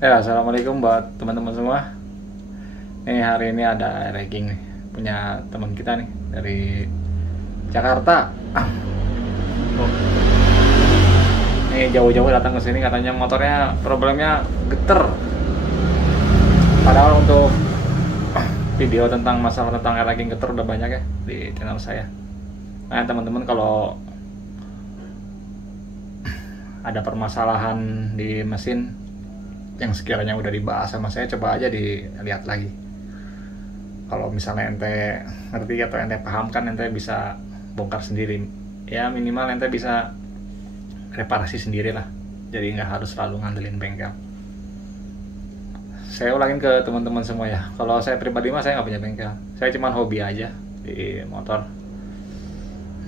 Ya, assalamualaikum buat teman-teman semua. Hari ini ada ranking nih, punya teman kita nih dari Jakarta. Oh, jauh-jauh datang ke sini katanya motornya problemnya geter. Padahal untuk video tentang masalah tentang ranking geter udah banyak ya di channel saya. Nah, teman-teman kalau ada permasalahan di mesin yang sekiranya udah dibahas sama saya, coba aja dilihat lagi. Kalau misalnya ente ngerti atau ente paham kan, ente bisa bongkar sendiri ya, minimal ente bisa reparasi sendiri lah, jadi nggak harus selalu ngandelin bengkel. Saya ulangin ke teman-teman semua ya, kalau saya pribadi mah saya nggak punya bengkel, saya cuma hobi aja di motor.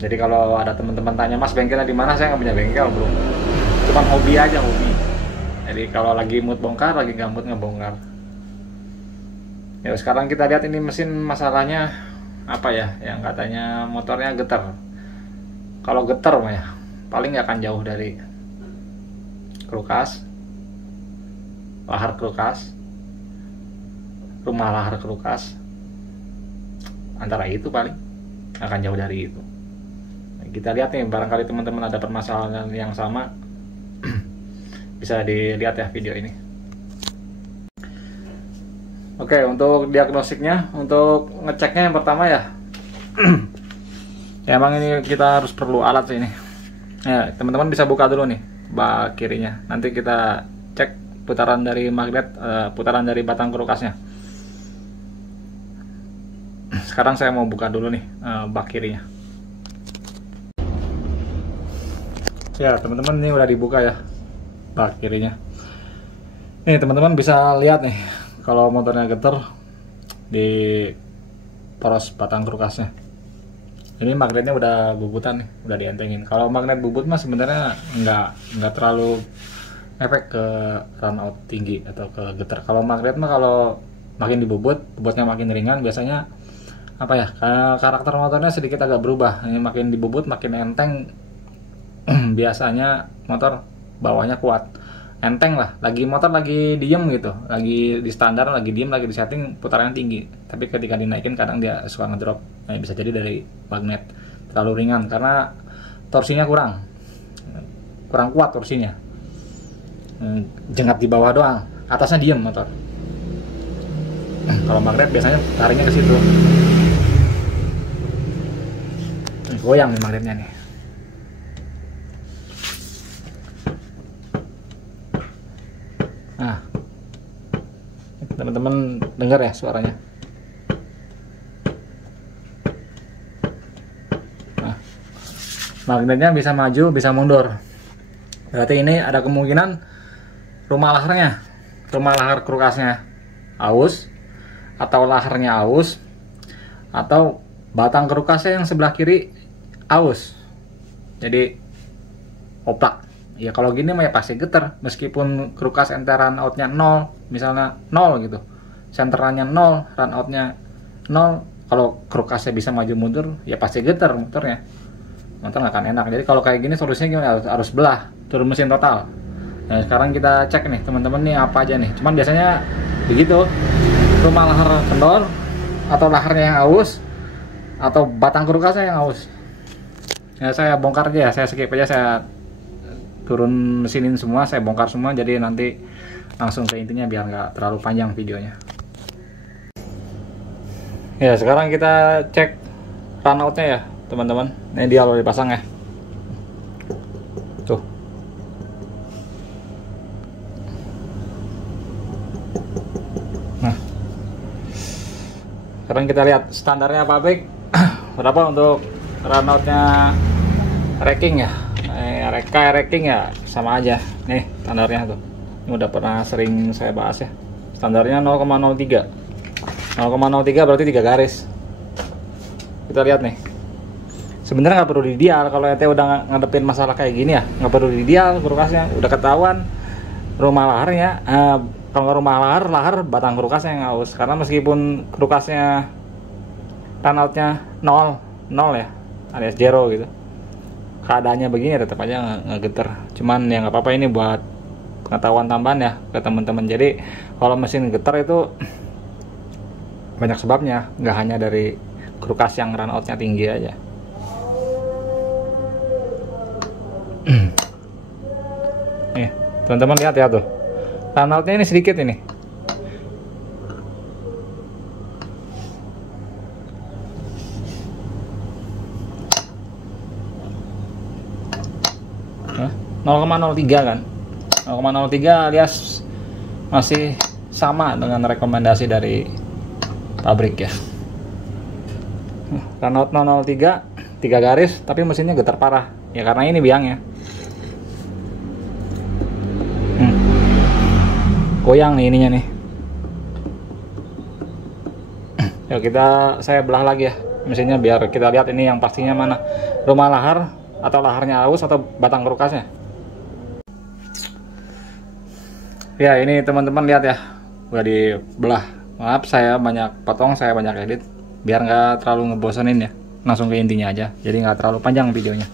Jadi kalau ada teman-teman tanya, mas bengkelnya di mana, saya nggak punya bengkel bro, cuma hobi aja, hobi. Jadi kalau lagi mood bongkar, lagi nggak mood ngebongkar. Ya sekarang kita lihat ini mesin masalahnya apa ya, yang katanya motornya getar. Kalau getar mah ya paling nggak akan jauh dari kerukas, lahar kerukas, rumah lahar kerukas, antara itu paling akan jauh dari itu. Nah, kita lihat nih, barangkali teman-teman ada permasalahan yang sama, bisa dilihat ya video ini. Oke, untuk diagnosiknya, untuk ngeceknya yang pertama ya, ya emang ini kita harus perlu alat sih ini. Ya, teman-teman bisa buka dulu nih bak kirinya. Nanti kita cek putaran dari magnet, putaran dari batang kerukasnya. Sekarang saya mau buka dulu nih bak kirinya. Ya, teman-teman, ini udah dibuka ya bak kirinya. Nih teman-teman bisa lihat nih, kalau motornya getar di poros batang kerukasnya. Ini magnetnya udah bubutan nih, udah dientengin. Kalau magnet bubut mah sebenarnya nggak terlalu efek ke run out tinggi atau ke getar. Kalau magnet mah kalau makin dibubut, bobotnya makin ringan, biasanya apa ya, karakter motornya sedikit agak berubah. Ini makin dibubut makin enteng, biasanya motor bawahnya kuat, enteng lah. Motor lagi diem gitu, lagi di standar, lagi diem, lagi di setting putarannya tinggi, tapi ketika dinaikin kadang dia suka ngedrop. Nah, bisa jadi dari magnet terlalu ringan karena torsinya kurang kuat torsinya, jengat di bawah doang, atasnya diem motor. Kalau magnet biasanya taringnya ke situ. Goyang nih magnetnya nih. Nah, teman-teman dengar ya suaranya. Nah, magnetnya bisa maju, bisa mundur. Berarti ini ada kemungkinan rumah lahar kerukasnya aus, atau laharnya aus, atau batang kerukasnya yang sebelah kiri aus. Jadi oplak. Ya kalau gini mah ya pasti getar, meskipun kerukas enteran outnya 0, misalnya 0 gitu, senterannya 0, run outnya 0, kalau kerukasnya bisa maju mundur ya pasti getar motornya, motor nggak akan enak. Jadi kalau kayak gini solusinya gimana? Harus belah, turun mesin total. Nah sekarang kita cek nih teman-teman, nih apa aja nih. Cuman biasanya begitu, rumah lahar kendor, atau laharnya yang aus, atau batang kerukasnya yang aus. Ya saya bongkar aja ya, saya skip aja, saya turun mesinin semua, saya bongkar semua, jadi nanti langsung ke intinya biar nggak terlalu panjang videonya. Ya sekarang kita cek run outnya ya teman-teman. Ini dia lo dipasang ya, tuh. Nah sekarang kita lihat standarnya pabrik berapa untuk run outnya racking ya. Racking ya sama aja nih standarnya tuh. Ini udah pernah sering saya bahas ya. Standarnya 0,03. 0,03 berarti 3 garis. Kita lihat nih. Sebenarnya nggak perlu didial kalau ente udah ngadepin masalah kayak gini ya. Nggak perlu didial kerukasnya, udah ketahuan rumah laharnya. Kalau rumah lahar batang kerukasnya yang aus. Karena meskipun kerukasnya runoutnya 0 ya, alias 0 gitu, keadaannya begini tetap aja ngegeter. Cuman ya nggak apa-apa, ini buat pengetahuan tambahan ya ke teman-teman. Jadi kalau mesin getar itu banyak sebabnya, nggak hanya dari krukas yang run out-nya tinggi aja. Nih teman-teman lihat ya tuh, run out-nya ini sedikit ini. Nah, 0,03 kan, 0,03 alias masih sama dengan rekomendasi dari pabrik ya. Run out 003 3 garis tapi mesinnya getar parah ya, karena ini biangnya goyang nih ininya nih. Yuk saya belah lagi ya mesinnya biar kita lihat ini yang pastinya mana, rumah lahar atau laharnya aus atau batang krukasnya. Ya ini teman-teman lihat ya, udah dibelah. Maaf saya banyak potong, saya banyak edit biar nggak terlalu ngebosenin ya, langsung ke intinya aja, jadi nggak terlalu panjang videonya.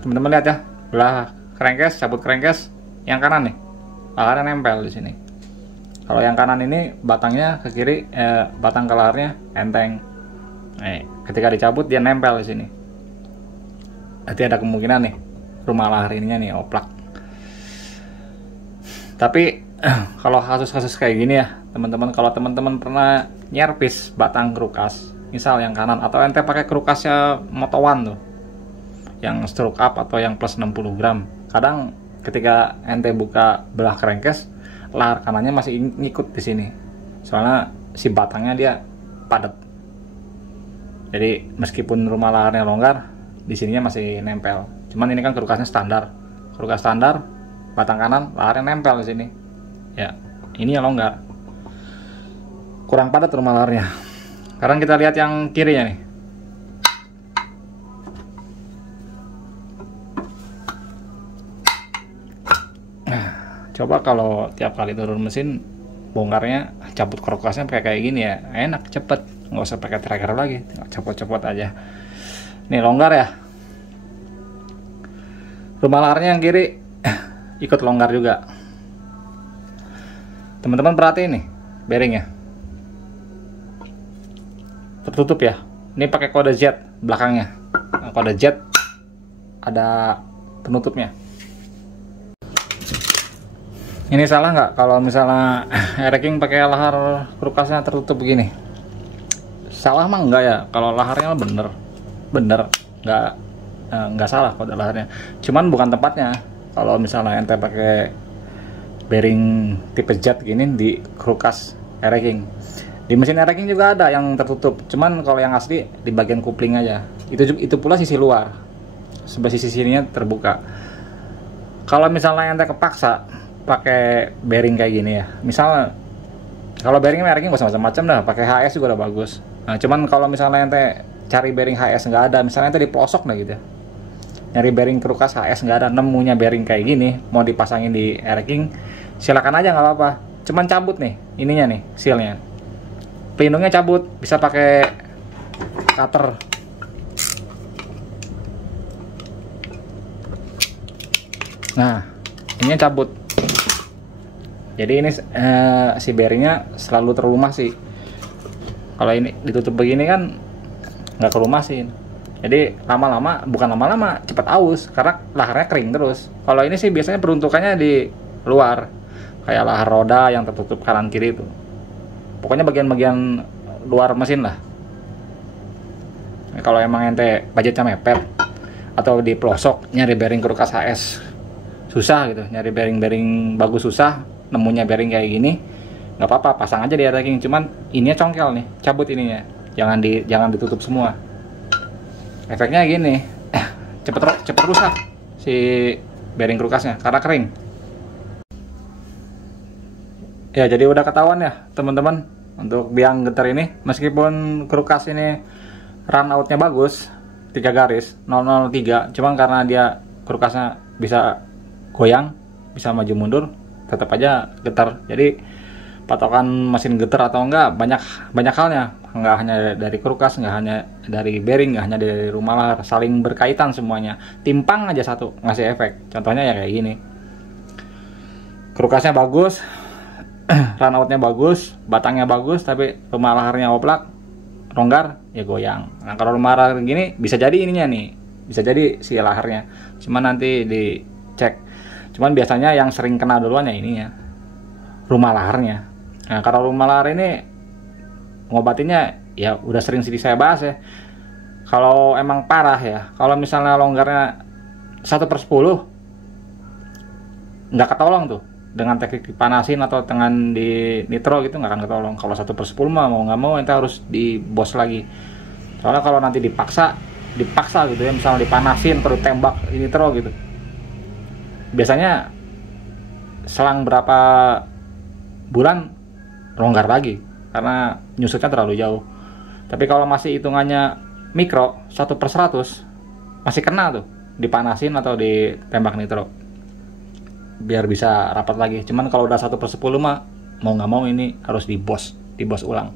Teman-teman lihat ya, belah crankcase, cabut crankcase yang kanan nih, laharnya nempel di sini. Kalau yang kanan ini batangnya ke kiri, batang ke laharnya enteng. Ketika dicabut dia nempel di sini. Berarti ada kemungkinan nih rumah lahar ininya nih oplak. Tapi kalau kasus-kasus kayak gini ya teman-teman, kalau teman-teman pernah nyervis batang krukas, misal yang kanan, atau ente pakai krukasnya motowan tuh yang stroke up atau yang plus 60 gram, kadang ketika ente buka belah crankcase, lahar kanannya masih ngikut di sini, soalnya si batangnya dia padat. Jadi meskipun rumah laharnya longgar, di sininya masih nempel. Cuman ini kan krukasnya standar, krukas standar, batang kanan laharnya nempel di sini. Ya, ini yang longgar, kurang padat rumah laharnya. Sekarang kita lihat yang kirinya nih. Coba kalau tiap kali turun mesin bongkarnya cabut krukasnya kayak gini ya, enak, cepet, nggak usah pakai tracker lagi, copot-copot aja. Nih longgar ya, rumah laharnya yang kiri ikut longgar juga. Teman-teman perhatiin nih bearingnya tertutup ya, ini pakai kode Z belakangnya. Nah, kode Z ada penutupnya. Ini salah nggak kalau misalnya Ereking pakai lahar krukasnya tertutup begini? Salah mah enggak ya, kalau laharnya bener nggak salah kode laharnya, cuman bukan tempatnya. Kalau misalnya ente pakai bearing tipe jet gini di krukas Ereking, di mesin Ereking juga ada yang tertutup, cuman kalau yang asli di bagian kupling aja. Itu pula sisi luar, sebelah sisi sininya terbuka. Kalau misalnya ente kepaksa pakai bearing kayak gini ya, misal kalau bearingnya Ereking gak usah macam-macam dah, pakai HS juga udah bagus. Nah cuman kalau misalnya ente cari bearing HS nggak ada, misalnya ente di pelosok lah gitu ya, nyari bearing krukas HS nggak ada, nemunya bearing kayak gini mau dipasangin di Ereking, silakan aja, nggak apa-apa. Cuman cabut nih ininya nih, sealnya, pelindungnya cabut, bisa pakai cutter. Nah ininya cabut, jadi ini si bearingnya selalu terlumasin. Kalau ini ditutup begini kan nggak kelumasin, jadi lama-lama, bukan lama-lama, cepat aus karena laharnya kering terus. Kalau ini sih biasanya peruntukannya di luar, kayak lahar roda yang tertutup kanan kiri itu, pokoknya bagian-bagian luar mesin lah. Nah, kalau emang ente budgetnya mepet atau di pelosok nyari bearing krukas HS susah gitu, nyari bearing bagus susah, nemunya bearing kayak gini, nggak apa-apa, pasang aja di Ereking. Cuman ininya congkel nih, cabut ininya, jangan ditutup semua. Efeknya gini, cepet rusak si bearing krukasnya karena kering. Ya jadi udah ketahuan ya teman-teman, untuk biang getar ini, meskipun krukas ini run outnya bagus 3 garis 003, cuman karena dia krukasnya bisa goyang, bisa maju mundur, tetap aja getar. Jadi patokan mesin getar atau enggak banyak halnya, nggak hanya dari krukas, nggak hanya dari bearing, nggak hanya dari rumah lahar, saling berkaitan semuanya. Timpang aja satu ngasih efek. Contohnya ya kayak gini, krukasnya bagus, run outnya bagus, batangnya bagus, tapi rumah laharnya oplak, longgar, ya goyang. Nah kalau rumah lahar gini bisa jadi ininya nih, bisa jadi si laharnya, cuman nanti dicek. Cuman biasanya yang sering kena duluan ya ininya, rumah laharnya. Nah kalau rumah lahar ini ngobatinnya ya udah sering sih saya bahas ya. Kalau emang parah ya, kalau misalnya longgarnya 1/10 nggak ketolong tuh dengan teknik dipanasin atau dengan di nitro gitu, nggak akan ketolong. Kalau 1/10 mah mau nggak mau ente harus di bos lagi. Soalnya kalau nanti dipaksa gitu ya, misalnya dipanasin terus tembak di nitro gitu, biasanya selang berapa bulan longgar lagi karena nyusutnya terlalu jauh. Tapi kalau masih hitungannya mikro 1/100 masih kena tuh dipanasin atau ditembak nitro biar bisa rapat lagi. Cuman kalau udah 1/10 mah mau nggak mau ini harus di bos ulang.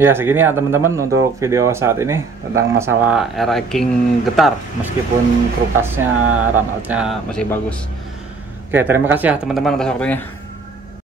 Ya segini ya teman-teman untuk video saat ini tentang masalah racking getar meskipun krukasnya run outnya masih bagus. Oke, terima kasih ya teman-teman atas waktunya.